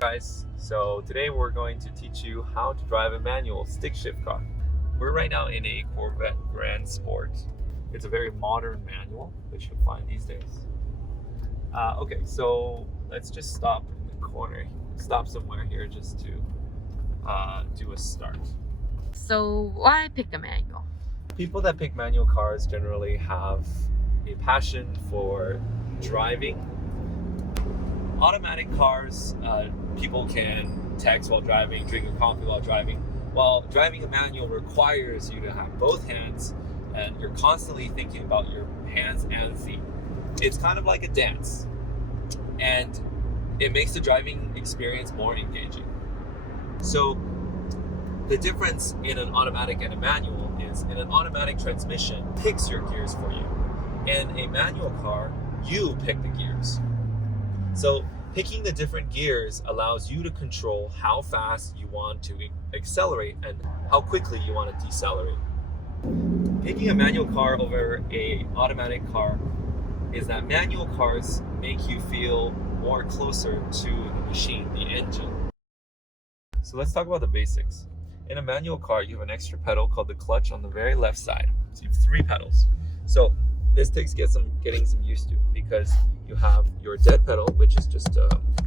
Guys, so today we're going to teach you how to drive a manual stick shift car. We're right now in a Corvette Grand Sport. It's a very modern manual, which you'll find these days. Okay, so let's just stop in the corner, stop somewhere here just to do a start. So why pick a manual? People that pick manual cars generally have a passion for driving. Automatic cars, people can text while driving, drink a coffee while driving. While driving a manual requires you to have both hands, and you're constantly thinking about your hands and feet. It's kind of like a dance, and it makes the driving experience more engaging. So the difference in an automatic and a manual is in an automatic transmission picks your gears for you. In a manual car, you pick the gears. So picking the different gears allows you to control how fast you want to accelerate and how quickly you want to decelerate. Picking a manual car over an automatic car is that manual cars make you feel more closer to the machine, the engine. So let's talk about the basics. In a manual car, you have an extra pedal called the clutch on the very left side. So you have 3 pedals. So this takes getting some used to, because you have your dead pedal, which is just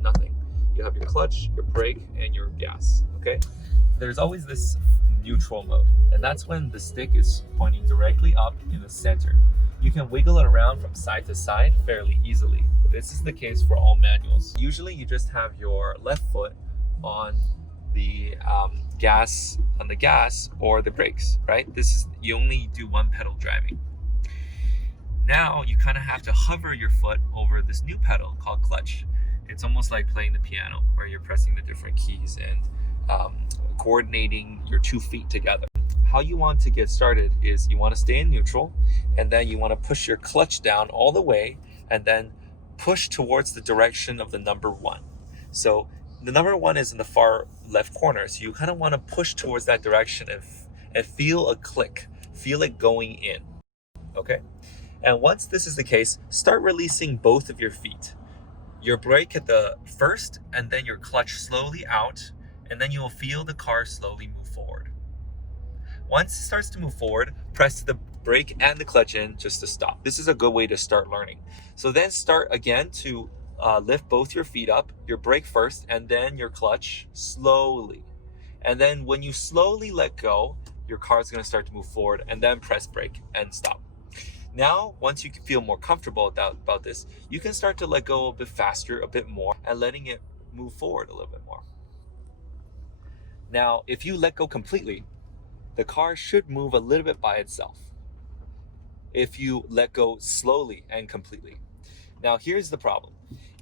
nothing. You have your clutch, your brake, and your gas, okay? There's always this neutral mode, and that's when the stick is pointing directly up in the center. You can wiggle it around from side to side fairly easily. This is the case for all manuals. Usually you just have your left foot on the gas or the brakes, right? You only do one pedal driving. Now you kind of have to hover your foot over this new pedal called clutch. It's almost like playing the piano, where you're pressing the different keys and coordinating your 2 feet together. How you want to get started is you want to stay in neutral, and then you want to push your clutch down all the way and then push towards the direction of the number 1. So the number 1 is in the far left corner, so you kind of want to push towards that direction and feel a click, feel it going in, okay? And once this is the case, start releasing both of your feet. Your brake at the first, and then your clutch slowly out, and then you'll feel the car slowly move forward. Once it starts to move forward, press the brake and the clutch in just to stop. This is a good way to start learning. So then start again to lift both your feet up, your brake first, and then your clutch slowly. And then when you slowly let go, your car is going to start to move forward, and then press brake and stop. Now, once you feel more comfortable about this, you can start to let go a bit faster, a bit more, and letting it move forward a little bit more. Now, if you let go completely, the car should move a little bit by itself if you let go slowly and completely. Now, here's the problem.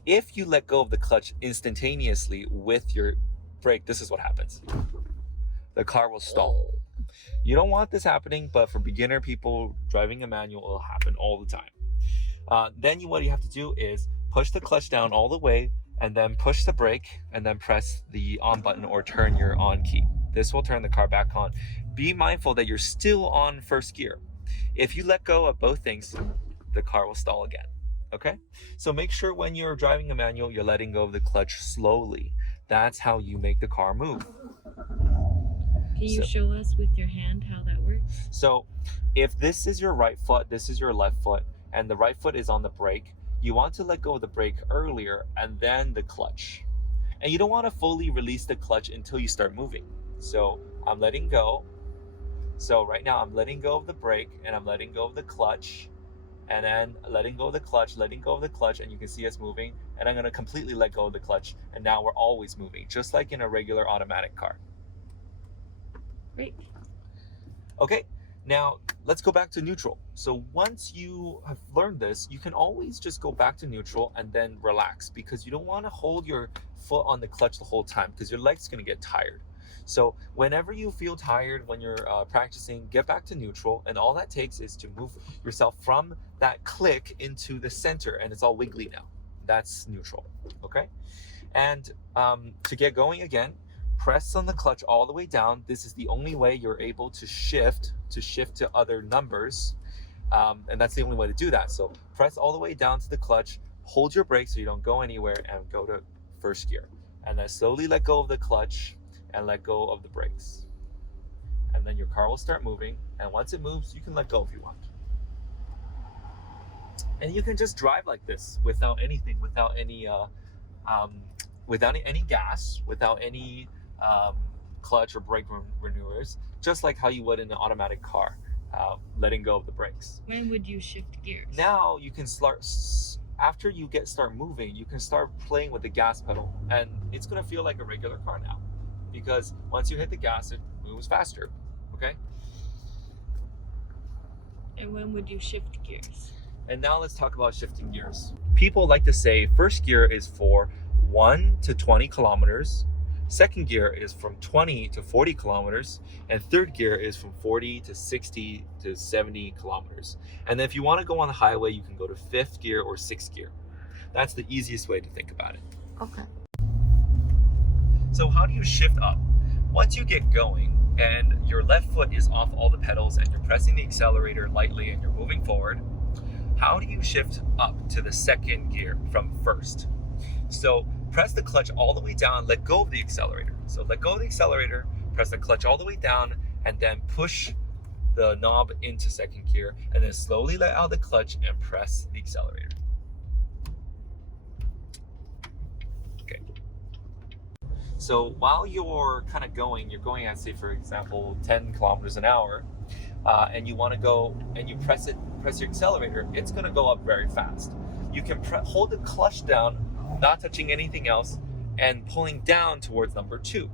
If you let go of the clutch instantaneously with your brake, this is what happens. The car will stall. You don't want this happening, but for beginner people driving a manual, it'll happen all the time. Then what you have to do is push the clutch down all the way, and then push the brake, and then press the on button or turn your on key. This will turn the car back on. Be mindful that you're still on first gear. If you let go of both things, the car will stall again, okay? So make sure when you're driving a manual, you're letting go of the clutch slowly. That's how you make the car move. Can you show us with your hand how that works? So if this is your right foot, this is your left foot, and the right foot is on the brake, you want to let go of the brake earlier and then the clutch. And you don't want to fully release the clutch until you start moving. So I'm letting go. So right now I'm letting go of the brake, and I'm letting go of the clutch, and then letting go of the clutch, and you can see us moving. And I'm going to completely let go of the clutch, and now we're always moving, just like in a regular automatic car. Great. Okay, now let's go back to neutral. So once you have learned this, you can always just go back to neutral and then relax, because you don't want to hold your foot on the clutch the whole time, because your leg's going to get tired. So whenever you feel tired when you're practicing, get back to neutral, and all that takes is to move yourself from that click into the center, and it's all wiggly now. That's neutral, okay? And to get going again, press on the clutch all the way down. This is the only way you're able to shift to other numbers. And that's the only way to do that. So press all the way down to the clutch, hold your brake so you don't go anywhere, and go to first gear. and then slowly let go of the clutch and let go of the brakes. And then your car will start moving, and once it moves, you can let go if you want. And you can just drive like this without anything, without any gas, without any clutch or brake renewers, just like how you would in an automatic car, letting go of the brakes. When would you shift gears? Now you can start, after you start moving, you can start playing with the gas pedal, and it's gonna feel like a regular car now, because once you hit the gas, it moves faster. Okay. And when would you shift gears? And now let's talk about shifting gears. People like to say first gear is for 1 to 20 kilometers, second gear is from 20 to 40 kilometers, and third gear is from 40 to 60 to 70 kilometers. And then if you want to go on the highway, you can go to fifth gear or sixth gear. That's the easiest way to think about it. Okay. So how do you shift up? Once you get going and your left foot is off all the pedals and you're pressing the accelerator lightly and you're moving forward, how do you shift up to the second gear from first? So press the clutch all the way down, let go of the accelerator. So let go of the accelerator, press the clutch all the way down, and then push the knob into second gear, and then slowly let out the clutch and press the accelerator. Okay. So while you're kind of going, you're going at, say, for example, 10 kilometers an hour, and you want to go and you press your accelerator, it's going to go up very fast. You can hold the clutch down, not touching anything else, and pulling down towards number 2.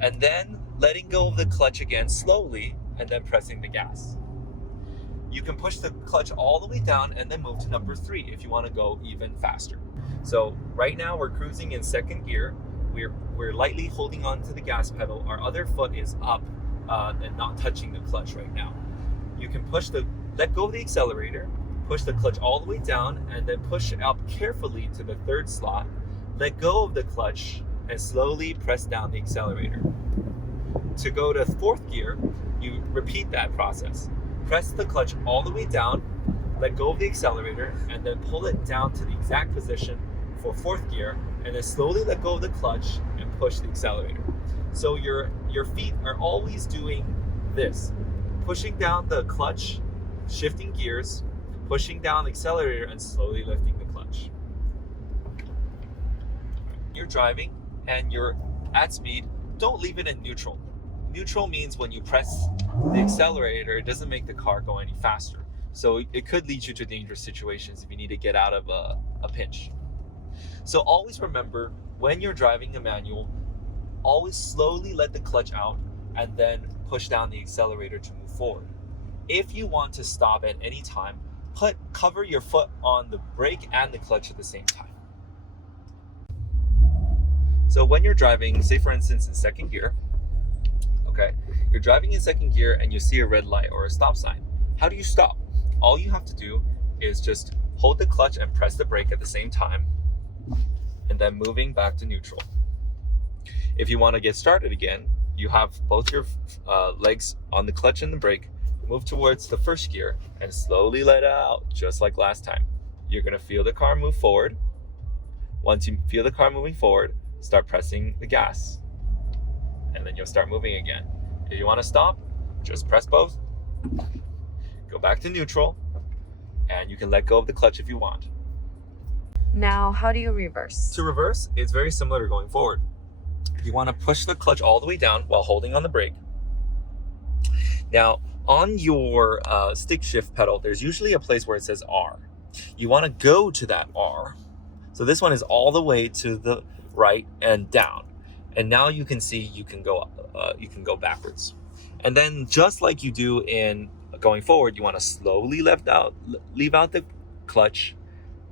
And then letting go of the clutch again slowly, and then pressing the gas. You can push the clutch all the way down and then move to number 3 if you want to go even faster. So right now we're cruising in second gear. We're lightly holding on to the gas pedal. Our other foot is up and not touching the clutch right now. You can let go of the accelerator, push the clutch all the way down, and then push up carefully to the third slot, let go of the clutch, and slowly press down the accelerator. To go to fourth gear, you repeat that process. Press the clutch all the way down, let go of the accelerator, and then pull it down to the exact position for fourth gear, and then slowly let go of the clutch and push the accelerator. So your feet are always doing this, pushing down the clutch, shifting gears, pushing down the accelerator, and slowly lifting the clutch. You're driving and you're at speed, don't leave it in neutral. Neutral means when you press the accelerator, it doesn't make the car go any faster. So it could lead you to dangerous situations if you need to get out of a pinch. So always remember, when you're driving a manual, always slowly let the clutch out and then push down the accelerator to move forward. If you want to stop at any time, cover your foot on the brake and the clutch at the same time. So when you're driving, say for instance in second gear, okay, you're driving in second gear and you see a red light or a stop sign. How do you stop? All you have to do is just hold the clutch and press the brake at the same time, and then moving back to neutral. If you want to get started again, you have both your legs on the clutch and the brake, move towards the first gear and slowly let it out, just like last time. You're going to feel the car move forward. Once you feel the car moving forward, start pressing the gas, and then you'll start moving again. If you want to stop, just press both, go back to neutral, and you can let go of the clutch if you want. Now, how do you reverse? To reverse, it's very similar to going forward. You want to push the clutch all the way down while holding on the brake. Now, on your stick shift pedal, there's usually a place where it says R. You want to go to that R. So this one is all the way to the right and down. And now you can see you can go backwards. And then just like you do in going forward, you want to slowly leave out the clutch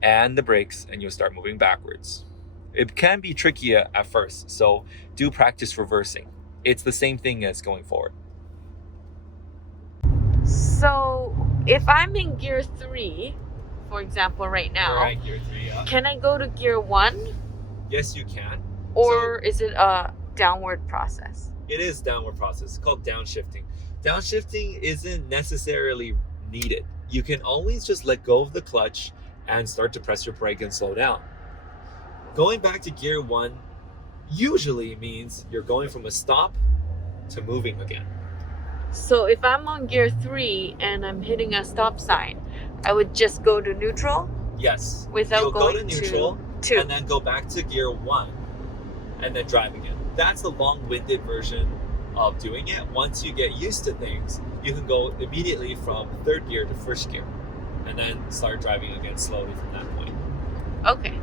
and the brakes, and you'll start moving backwards. It can be tricky at first, so do practice reversing. It's the same thing as going forward. So if I'm in gear 3, for example, right now, All right, gear 3, yeah. Can I go to gear 1? Yes, you can. Or is it a downward process? It is downward process. It's called downshifting. Downshifting isn't necessarily needed. You can always just let go of the clutch and start to press your brake and slow down. Going back to gear 1 usually means you're going from a stop to moving again. So if I'm on gear 3 and I'm hitting a stop sign, I would just go to neutral Yes. without You'll going go to neutral to 2. and then go back to gear 1 and then drive again. That's the long-winded version of doing it. Once you get used to things, you can go immediately from 3rd gear to 1st gear and then start driving again slowly from that point. Okay.